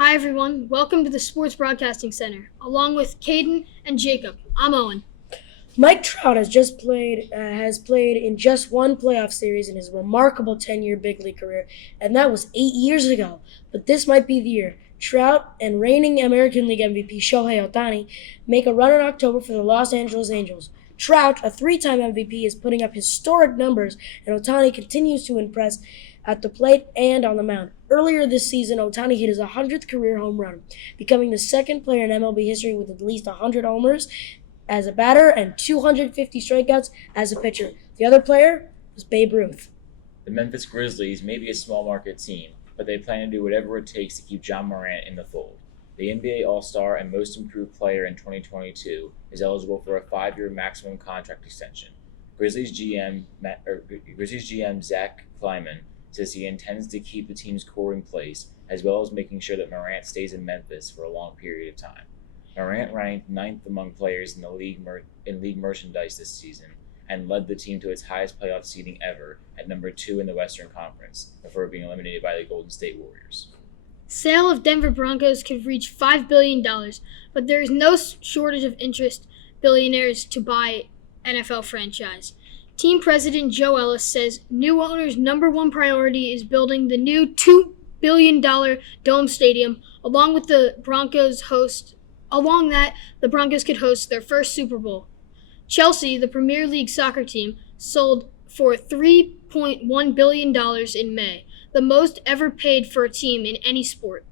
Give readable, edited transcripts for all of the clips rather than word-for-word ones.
Hi everyone, welcome to the Sports Broadcasting Center. Along with Caden and Jacob, I'm Owen. Mike Trout has played in just one playoff series in his remarkable 10-year big league career, and that was 8 years ago. But this might be the year. Trout and reigning American League MVP Shohei Ohtani make a run in October for the Los Angeles Angels. Trout, a three-time MVP, is putting up historic numbers, and Ohtani continues to impress at the plate and on the mound. Earlier this season, Ohtani hit his 100th career home run, becoming the second player in MLB history with at least 100 homers as a batter and 250 strikeouts as a pitcher. The other player was Babe Ruth. The Memphis Grizzlies may be a small market team, but they plan to do whatever it takes to keep Ja Morant in the fold. The NBA All-Star and Most Improved Player in 2022 is eligible for a 5-year maximum contract extension. Grizzlies GM Zach Kleiman says he intends to keep the team's core in place, as well as making sure that Morant stays in Memphis for a long period of time. Morant ranked ninth among players in the league merchandise this season and led the team to its highest playoff seeding ever at number 2 in the Western Conference before being eliminated by the Golden State Warriors. Sale of Denver Broncos could reach $5 billion, but there is no shortage of interest billionaires to buy NFL franchise. Team president Joe Ellis says new owners' number one priority is building the new $2 billion Dome Stadium, along that, the Broncos could host their first Super Bowl. Chelsea, the Premier League soccer team, sold for $3.1 billion in May, the most ever paid for a team in any sport.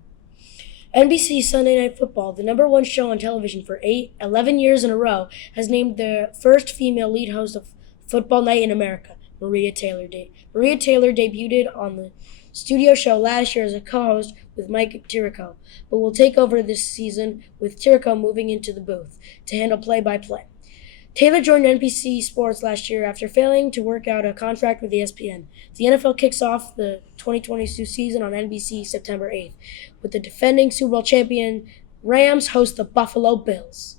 NBC Sunday Night Football, the number one show on television for 11 years in a row, has named the first female lead host of Football Night in America, Maria Taylor. Maria Taylor debuted on the studio show last year as a co-host with Mike Tirico, but will take over this season with Tirico moving into the booth to handle play-by-play. Taylor joined NBC Sports last year after failing to work out a contract with ESPN. The NFL kicks off the 2022 season on NBC September 8th, with the defending Super Bowl champion Rams host the Buffalo Bills.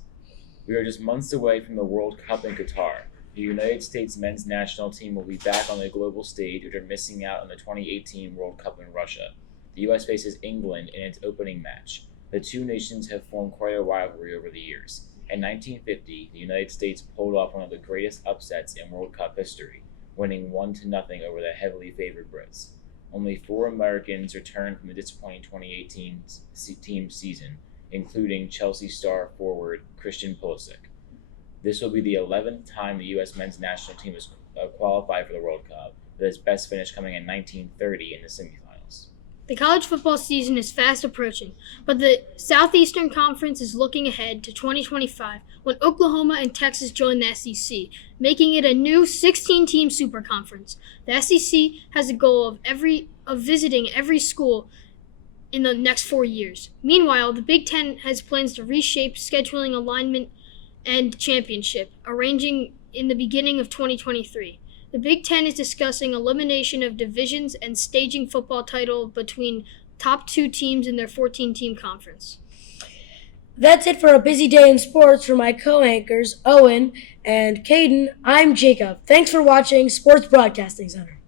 We are just months away from the World Cup in Qatar. The United States men's national team will be back on the global stage after missing out on the 2018 World Cup in Russia. The U.S. faces England in its opening match. The two nations have formed quite a rivalry over the years. In 1950, the United States pulled off one of the greatest upsets in World Cup history, winning 1-0 over the heavily favored Brits. Only 4 Americans returned from the disappointing 2018 team season, including Chelsea star forward Christian Pulisic. This will be the 11th time the U.S. men's national team has qualified for the World Cup, with its best finish coming in 1930 in the semifinals. The college football season is fast approaching, but the Southeastern Conference is looking ahead to 2025 when Oklahoma and Texas join the SEC, making it a new 16-team super conference. The SEC has a goal of visiting every school in the next 4 years. Meanwhile, the Big Ten has plans to reshape scheduling alignment and championship, arranging in the beginning of 2023. The Big Ten is discussing elimination of divisions and staging football title between top 2 teams in their 14-team conference. That's it for a busy day in sports. For my co-anchors, Owen and Caden, I'm Jacob. Thanks for watching Sports Broadcasting Center.